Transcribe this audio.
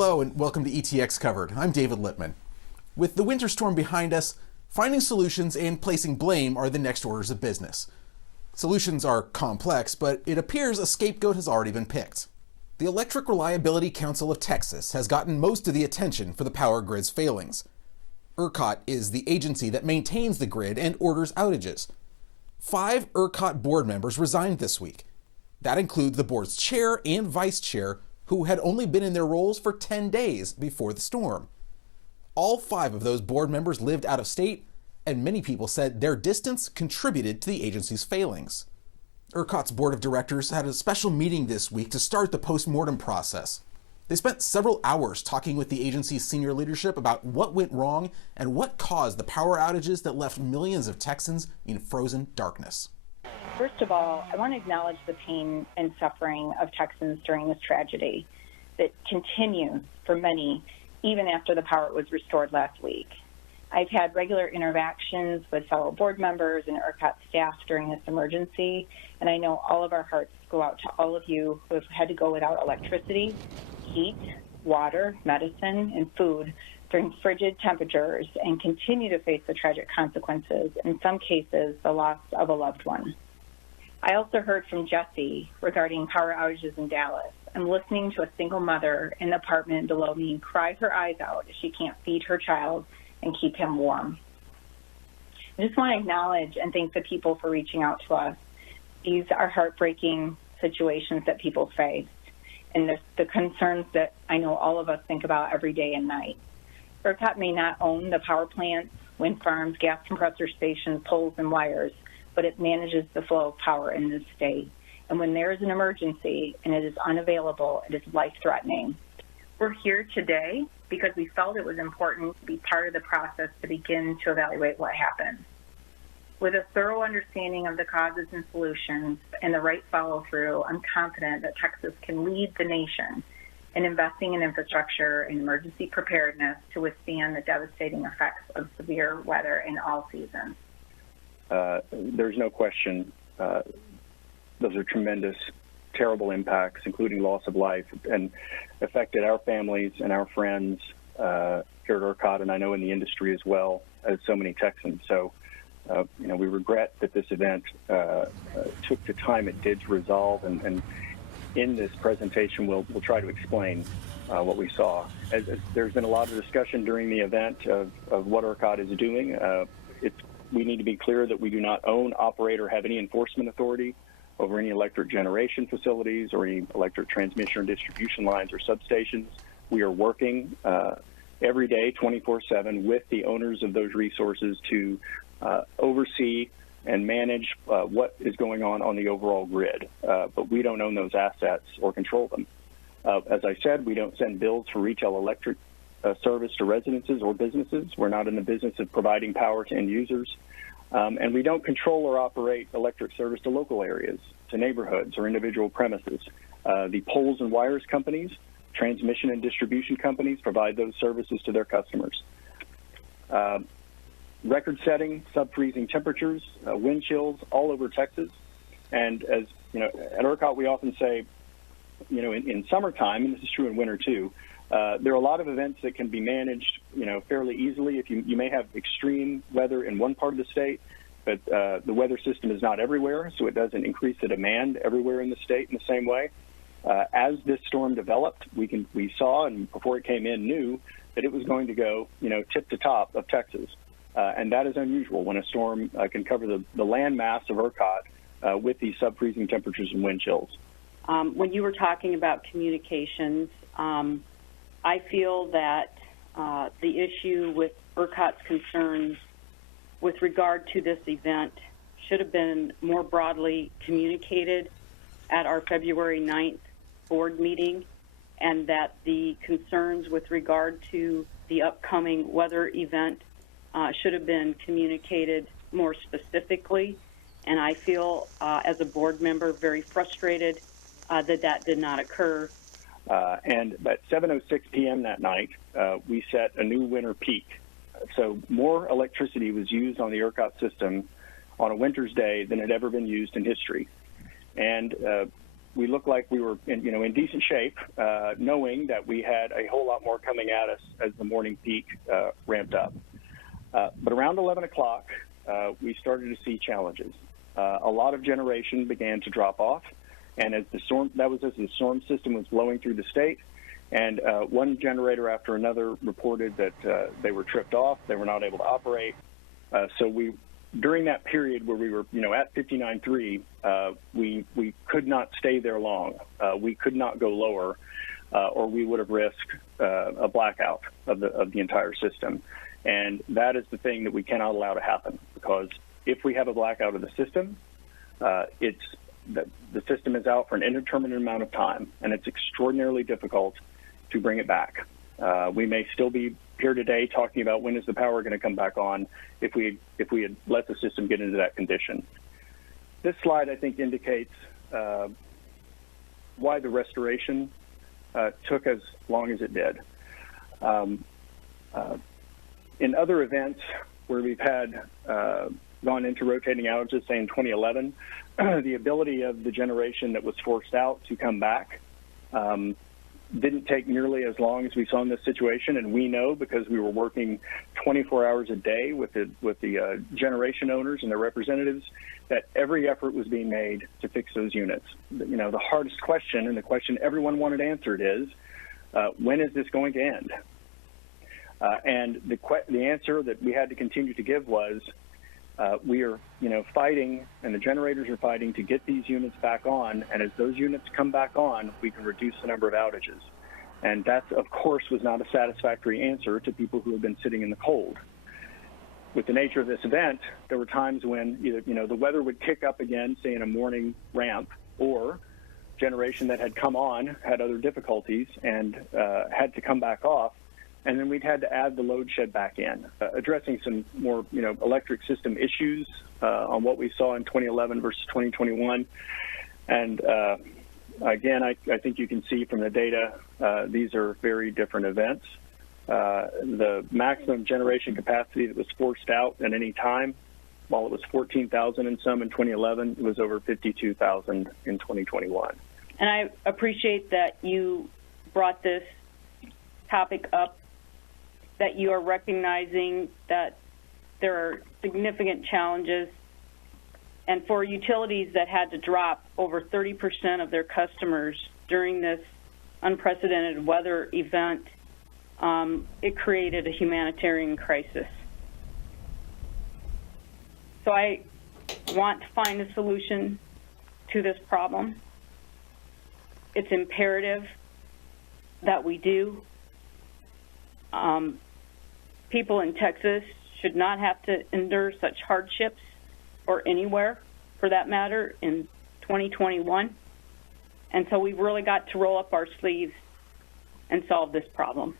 Hello and welcome to ETX Covered. I'm David Lippman. With the winter storm behind us, finding solutions and placing blame are the next orders of business. Solutions are complex, but it appears a scapegoat has already been picked. The Electric Reliability Council of Texas has gotten most of the attention for the power grid's failings. ERCOT is the agency that maintains the grid and orders outages. 5 ERCOT board members resigned this week. That includes the board's chair and vice chair, who had only been in their roles for 10 days before the storm. All 5 of those board members lived out of state, and many people said their distance contributed to the agency's failings. ERCOT's board of directors had a special meeting this week to start the post-mortem process. They spent several hours talking with the agency's senior leadership about what went wrong and what caused the power outages that left millions of Texans in frozen darkness. First of all, I want to acknowledge the pain and suffering of Texans during this tragedy that continues for many, even after the power was restored last week. I've had regular interactions with fellow board members and ERCOT staff during this emergency, and I know all of our hearts go out to all of you who have had to go without electricity, heat, water, medicine, and food during frigid temperatures and continue to face the tragic consequences, in some cases, the loss of a loved one. I also heard from Jessie regarding power outages in Dallas. I'm listening to a single mother in the apartment below me cry her eyes out as she can't feed her child and keep him warm. I just want to acknowledge and thank the people for reaching out to us. These are heartbreaking situations that people face, and the concerns that I know all of us think about every day and night. ERCOT may not own the power plants, wind farms, gas compressor stations, poles, and wires, but it manages the flow of power in this state. And when there is an emergency and it is unavailable, it is life-threatening. We're here today because we felt it was important to be part of the process to begin to evaluate what happened. With a thorough understanding of the causes and solutions and the right follow-through, I'm confident that Texas can lead the nation in investing in infrastructure and emergency preparedness to withstand the devastating effects of severe weather in all seasons. There's no question those are tremendous, terrible impacts, including loss of life, and affected our families and our friends here at ERCOT, and I know in the industry as well as so many Texans. So, we regret that this event took the time it did to resolve, and in this presentation, we'll try to explain what we saw. As there's been a lot of discussion during the event of what ERCOT is doing. We need to be clear that we do not own, operate, or have any enforcement authority over any electric generation facilities or any electric transmission or distribution lines or substations. We are working every day, 24/7, with the owners of those resources to oversee and manage what is going on the overall grid. But we don't own those assets or control them. As I said, we don't send bills for retail electric service to residences or businesses. We're not in the business of providing power to end users. And we don't control or operate electric service to local areas, to neighborhoods or individual premises. The poles and wires companies, transmission and distribution companies provide those services to their customers. Record-setting, sub-freezing temperatures, wind chills all over Texas. And as you know, at ERCOT, we often say, in summertime, and this is true in winter too, there are a lot of events that can be managed, fairly easily. If you may have extreme weather in one part of the state, but the weather system is not everywhere, so it doesn't increase the demand everywhere in the state in the same way. As this storm developed, we saw, and before it came in, knew that it was going to go, tip to top of Texas, and that is unusual when a storm can cover the land mass of ERCOT with these sub-freezing temperatures and wind chills. When you were talking about communications, I feel that the issue with ERCOT's concerns with regard to this event should have been more broadly communicated at our February 9th board meeting, and that the concerns with regard to the upcoming weather event should have been communicated more specifically. And I feel, as a board member, very frustrated that did not occur. And at 7:06 p.m. that night, we set a new winter peak. So more electricity was used on the ERCOT system on a winter's day than had ever been used in history. And we looked like we were in decent shape, knowing that we had a whole lot more coming at us as the morning peak ramped up. But around 11 o'clock, we started to see challenges. A lot of generation began to drop off, and as the storm system was blowing through the state, and one generator after another reported that they were tripped off, they were not able to operate. So during that period where we were, at 59.3, we could not stay there long. We could not go lower, or we would have risked a blackout of the entire system. And that is the thing that we cannot allow to happen, because if we have a blackout of the system, the system is out for an indeterminate amount of time, and it's extraordinarily difficult to bring it back. We may still be here today talking about when is the power going to come back on if we had let the system get into that condition. This slide, I think, indicates why the restoration took as long as it did. In other events where we've had gone into rotating outages, say in 2011, the ability of the generation that was forced out to come back didn't take nearly as long as we saw in this situation, and we know because we were working 24 hours a day with the generation owners and their representatives that every effort was being made to fix those units. The hardest question, and the question everyone wanted answered, is when is this going to end? And the answer that we had to continue to give was we are, fighting, and the generators are fighting to get these units back on. And as those units come back on, we can reduce the number of outages. And that, of course, was not a satisfactory answer to people who have been sitting in the cold. With the nature of this event, there were times when either, the weather would kick up again, say in a morning ramp, or generation that had come on had other difficulties and had to come back off. And then we'd had to add the load shed back in, addressing some more, electric system issues on what we saw in 2011 versus 2021. And again, I think you can see from the data, these are very different events. The maximum generation capacity that was forced out at any time, while it was 14,000 and some in 2011, it was over 52,000 in 2021. And I appreciate that you brought this topic up, that you are recognizing that there are significant challenges. And for utilities that had to drop over 30% of their customers during this unprecedented weather event, it created a humanitarian crisis. So I want to find a solution to this problem. It's imperative that we do. People in Texas should not have to endure such hardships, or anywhere for that matter, in 2021. And so we've really got to roll up our sleeves and solve this problem.